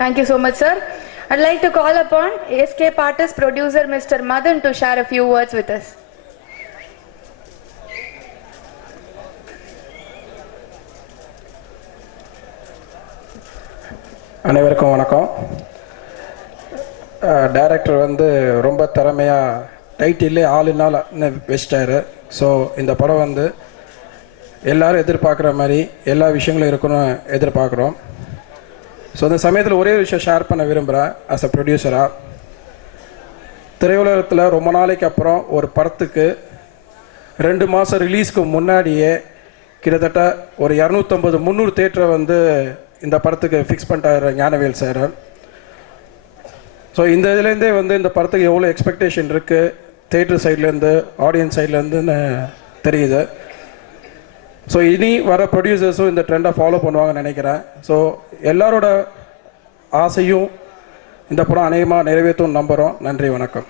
Thank you so much, sir. I'd like to call upon Escape artist producer Mr. Madan to share a few words with us. அனைவருக்கும் வணக்கம். Director வந்து ரொம்ப திறமையாக டைட்டிலே ஆளுநாள் வச்சிட்டாரு. So இந்த படம் வந்து எல்லோரும் எதிர்பார்க்குற மாதிரி எல்லா விஷயங்களும் இருக்குன்னு எதிர்பார்க்குறோம். ஸோ இந்த சமயத்தில் ஒரே விஷயம் ஷேர் பண்ண விரும்புகிறேன். ஆஸ் அ ப்ரொடியூசராக திரையுலகத்தில் ரொம்ப நாளைக்கு அப்புறம் ஒரு படத்துக்கு 2 மாதம் ரிலீஸ்க்கு முன்னாடியே கிட்டத்தட்ட ஒரு 250-300 தேட்டரை வந்து இந்த படத்துக்கு ஃபிக்ஸ் பண்ணிட்டார் ஞானவேல் சார். ஸோ இந்த இதுலேருந்தே வந்து இந்த படத்துக்கு எவ்வளோ எக்ஸ்பெக்டேஷன் இருக்குது தேட்டர் சைட்லேருந்து ஆடியன்ஸ் சைட்லேருந்துன்னு தெரியுது. ஸோ இனி வர ப்ரொடியூசர்ஸும் இந்த ட்ரெண்டை ஃபாலோ பண்ணுவாங்கன்னு நினைக்கிறேன். ஸோ எல்லாரோட ஆசையும் இந்த படம் அநேகமாக நிறைவேற்றும் நம்புகிறோம். நன்றி, வணக்கம்.